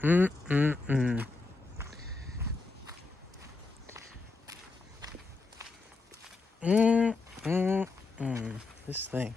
This thing.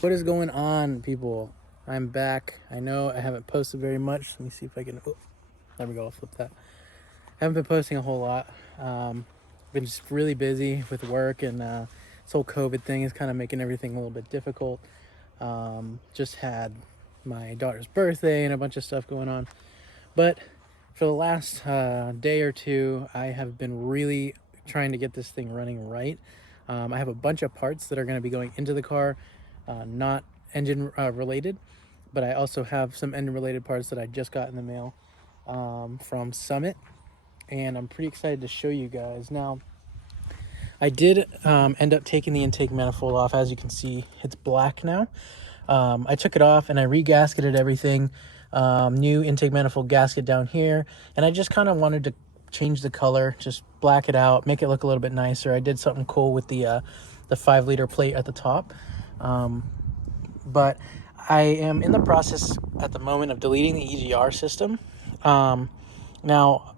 What is going on, people? I'm back. I know I haven't posted very much. Let me see if I can. Oh, there we go. I'll flip that. I haven't been posting a whole lot. Been just really busy with work, and this whole COVID thing is kind of making everything a little bit difficult. Just had my daughter's birthday and a bunch of stuff going on. But for the last day or two, I have been really trying to get this thing running right. I have a bunch of parts that are going to be going into the car, not engine related, but I also have some engine related parts that I just got in the mail from Summit, and I'm pretty excited to show you guys. Now, I did end up taking the intake manifold off. As you can see, it's black now. I took it off and I re-gasketed everything. New intake manifold gasket down here, and I just kind of wanted to change the color, just black it out, make it look a little bit nicer. I did something cool with the 5-liter plate at the top. But I am in the process at the moment of deleting the EGR system. Now,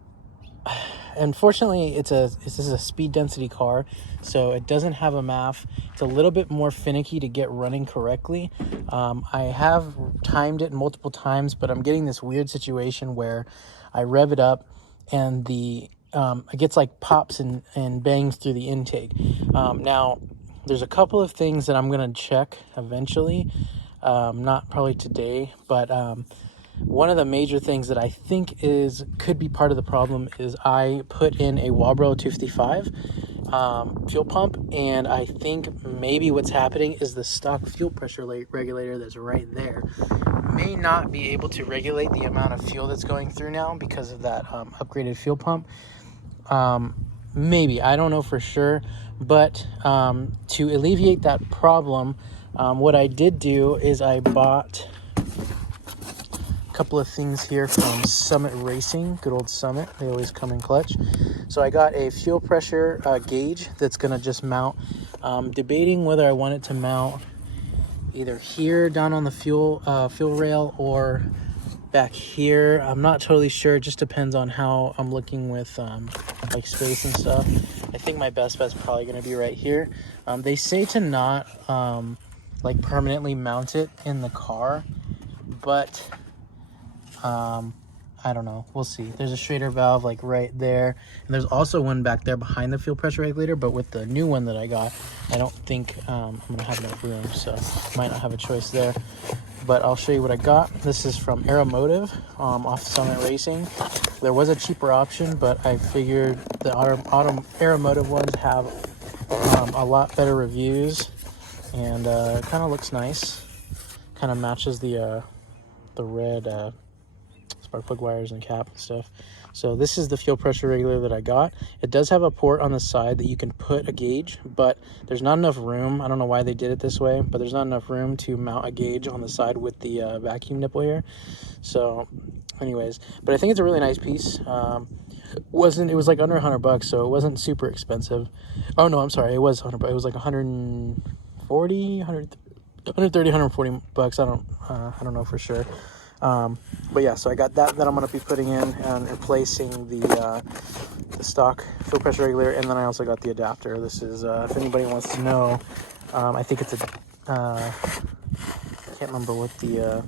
unfortunately, this is a speed density car, so it doesn't have a MAF. It's a little bit more finicky to get running correctly. I have timed it multiple times, but I'm getting this weird situation where I rev it up and it gets like pops and bangs through the intake. Now, there's a couple of things that I'm gonna check eventually, not probably today, but one of the major things that I think could be part of the problem is I put in a Walbro 255 fuel pump, and I think maybe what's happening is the stock fuel pressure regulator that's right there may not be able to regulate the amount of fuel that's going through now because of that upgraded fuel pump. Maybe, I don't know for sure, but to alleviate that problem, what I did do is I bought couple of things here from Summit Racing. Good old Summit, they always come in clutch. So I got a fuel pressure gauge that's gonna just mount. Debating whether I want it to mount either here down on the fuel rail or back here. I'm not totally sure. It just depends on how I'm looking with like space and stuff. I think my best bet's probably gonna be right here. They say to not like permanently mount it in the car, but I don't know. We'll see. There's a Schrader valve like right there, and there's also one back there behind the fuel pressure regulator. But with the new one that I got, I don't think I'm gonna have enough room, so might not have a choice there. But I'll show you what I got. This is from Aeromotive off Summit Racing. There was a cheaper option, but I figured the Aeromotive ones have a lot better reviews, and it kind of looks nice. Kind of matches the red spark plug wires and cap and stuff. So this is the fuel pressure regulator that I got. It does have a port on the side that you can put a gauge, but there's not enough room. I don't know why they did it this way, but there's not enough room to mount a gauge on the side with the vacuum nipple here. So anyways, but I think it's a really nice piece. It was like under $100, so it wasn't super expensive. Oh no, I'm sorry, it was $100. It was like 140, 130, 140 bucks. I don't know for sure. But yeah, so I got that I'm going to be putting in and replacing the stock fuel pressure regulator, and then I also got the adapter. This is, if anybody wants to know, I think it's I can't remember what the,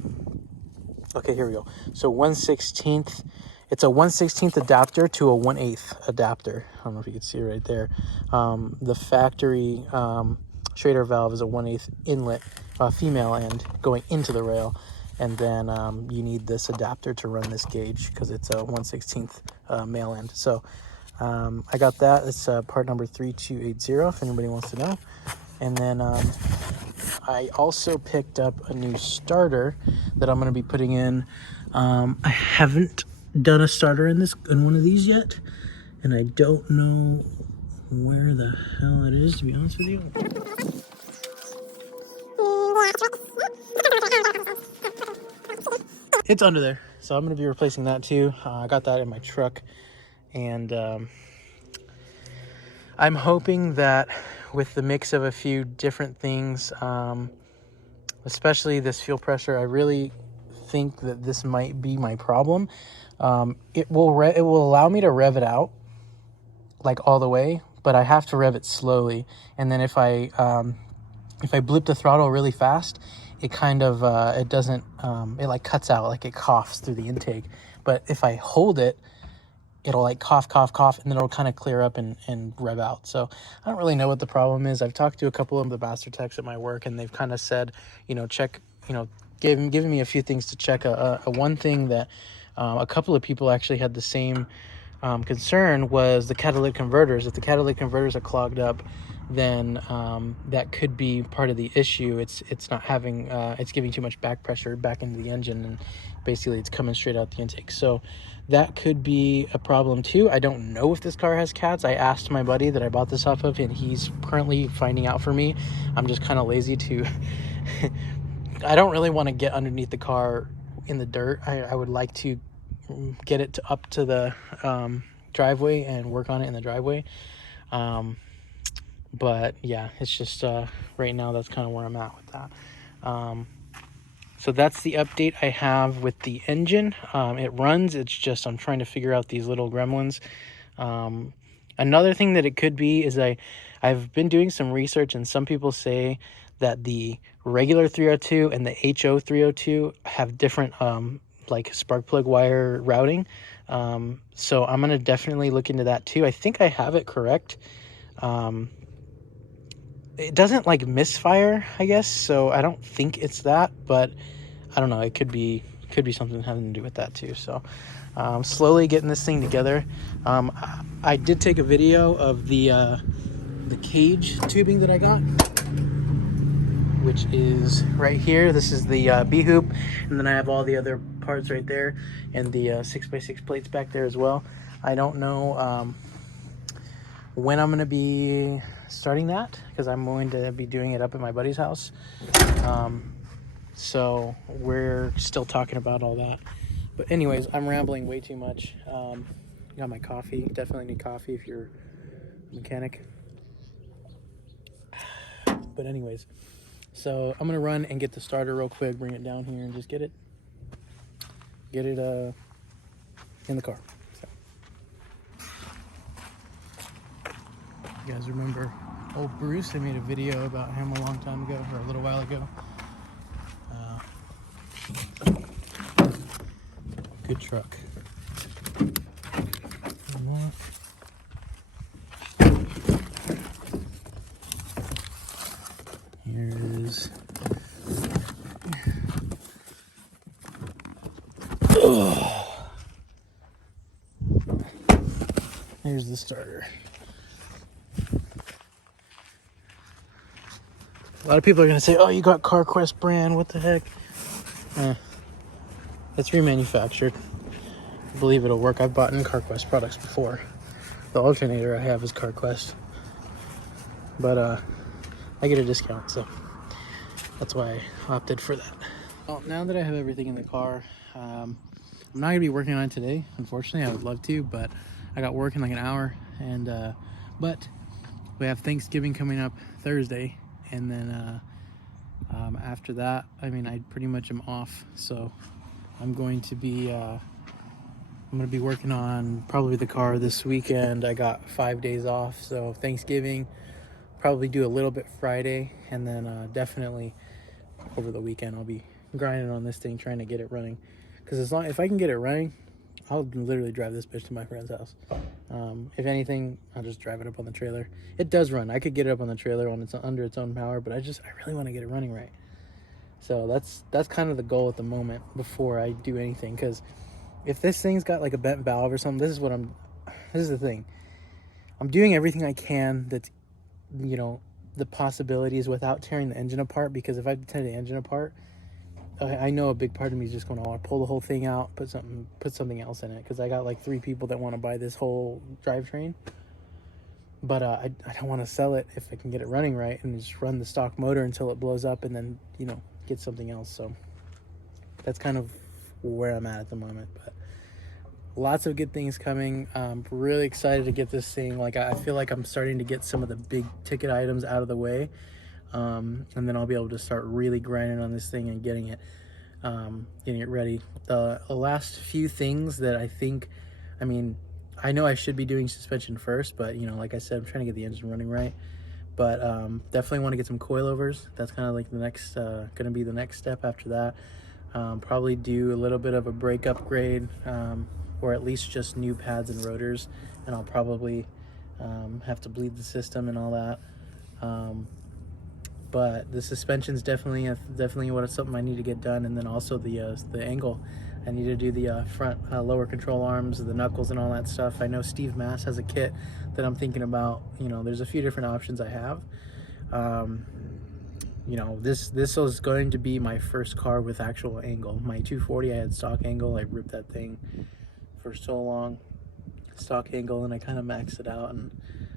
okay, here we go. So 1/16, it's a 1/16 adapter to a 1/8 adapter. I don't know if you can see it right there. The factory Schrader valve is a 1/8 inlet, female end going into the rail. And then you need this adapter to run this gauge because it's a 1/16 male end. So I got that. It's part number 3280 if anybody wants to know. And then I also picked up a new starter that I'm going to be putting in. I haven't done a starter in one of these yet, and I don't know where the hell it is, to be honest with you. It's under there, so I'm going to be replacing that too. I got that in my truck, and I'm hoping that with the mix of a few different things, especially this fuel pressure. I really think that this might be my problem. It will allow me to rev it out like all the way, but I have to rev it slowly. And then if I blip the throttle really fast, it kind of it doesn't it like cuts out, like it coughs through the intake. But if I hold it, it'll like cough, and then it'll kind of clear up and rev out. So I don't really know what the problem is. I've talked to a couple of the Baster techs at my work, and they've kind of said, check, giving me a few things to check. One thing that a couple of people actually had the same concern was the catalytic converters. If the catalytic converters are clogged up, then that could be part of the issue. It's not having it's giving too much back pressure back into the engine, and basically it's coming straight out the intake. So that could be a problem too. I don't know if this car has cats. I asked my buddy that I bought this off of, and he's currently finding out for me. I'm just kind of lazy to I don't really want to get underneath the car in the dirt. I would like to get it up to the driveway and work on it in the driveway. But yeah, it's just right now that's kind of where I'm at with that. So that's the update I have with the engine. It runs, it's just I'm trying to figure out these little gremlins. Another thing that it could be is I've been doing some research, and some people say that the regular 302 and the HO 302 have different like spark plug wire routing. So I'm gonna definitely look into that too. I think I have it correct. It doesn't like misfire, I guess, so I don't think it's that, but I don't know, it could be something having to do with that too. So slowly getting this thing together. I did take a video of the cage tubing that I got, which is right here. This is the B-hoop, and then I have all the other parts right there, and the 6x6 plates back there as well. I don't know when I'm going to be starting that, because I'm going to be doing it up at my buddy's house. So we're still talking about all that. But anyways, I'm rambling way too much. Got my coffee. Definitely need coffee if you're a mechanic. But anyways, so I'm gonna run and get the starter real quick, bring it down here, and just get it in the car. So, you guys remember old Bruce? I made a video about him a long time ago, or a little while ago. Good truck. Here is. Oh. Here's the starter. A lot of people are gonna say, "Oh, you got CarQuest brand? What the heck?" It's remanufactured. I believe it'll work. I've bought in CarQuest products before. The alternator I have is CarQuest, but I get a discount, so that's why I opted for that. Well, now that I have everything in the car, I'm not gonna be working on it today. Unfortunately, I would love to, but I got work in like an hour, and but we have Thanksgiving coming up Thursday, and then after that, I mean, I pretty much am off, so I'm going to be working on probably the car this weekend. I got 5 days off, so Thanksgiving, probably do a little bit Friday, and then definitely over the weekend I'll be grinding on this thing, trying to get it running. Because if I can get it running, I'll literally drive this bitch to my friend's house. If anything, I'll just drive it up on the trailer. It does run. I could get it up on the trailer under its own power, but I really want to get it running right. So that's kind of the goal at the moment before I do anything. Because if this thing's got like a bent valve or something, this is the thing. I'm doing everything I can that's, the possibilities without tearing the engine apart, because if I tear the engine apart, I know a big part of me is just going to want to pull the whole thing out, put something else in it, because I got like 3 people that want to buy this whole drivetrain. But I don't want to sell it if I can get it running right and just run the stock motor until it blows up, and then get something else. So that's kind of where I'm at the moment. But lots of good things coming. I'm really excited to get this thing. Like, I feel like I'm starting to get some of the big ticket items out of the way. and then I'll be able to start really grinding on this thing and getting it ready. The last few things that I think, I mean, I know I should be doing suspension first, but you know, like I said, I'm trying to get the engine running right. But definitely want to get some coilovers. That's kind of like the next, gonna be the next step after that. Probably do a little bit of a brake upgrade, or at least just new pads and rotors, and I'll probably have to bleed the system and all that. But the suspension's definitely something I need to get done, and then also the angle. I need to do the front lower control arms, the knuckles, and all that stuff. I know Steve Mass has a kit that I'm thinking about. You know, there's a few different options I have. You know, this is going to be my first car with actual angle. My 240, I had stock angle. I ripped that thing for so long, stock angle, and I kind of maxed it out, and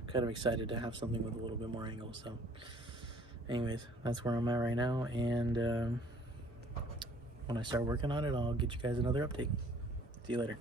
kind of excited to have something with a little bit more angle. So anyways, that's where I'm at right now, and when I start working on it, I'll get you guys another update. See you later.